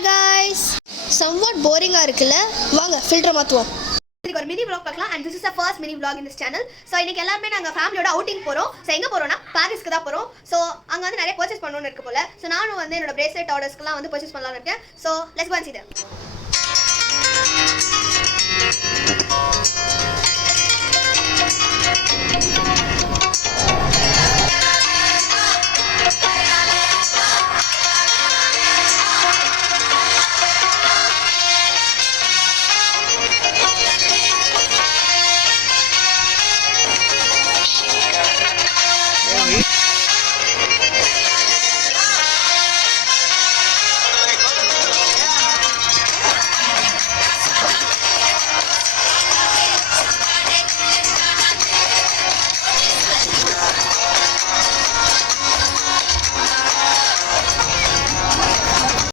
Hi guys, somewhat போரிங்காக இருக்குல்ல, வாங்க ஃபில்டரை மாற்றுவோம். இதுக்கு ஒரு மினி vlog பார்க்கலாம். and this is the first mini vlog in this channel. so இன்னைக்கு எல்லாரும் நாங்க ஃபேமிலியோட அவுட்டிங் போறோம். so எங்க போறோம்னா பாரிஸ்க்கு தான் போறோம். so அங்க வந்து நிறைய பர்ச்சேஸ் பண்ணனும்னு இருக்கு போல. so நானும் வந்து என்னோட பிரேஸ்லெட் ஆர்டர்ஸ்க்குலாம் வந்து பர்ச்சேஸ் பண்ணலாம்னு இருக்கேன். so let's go and see them.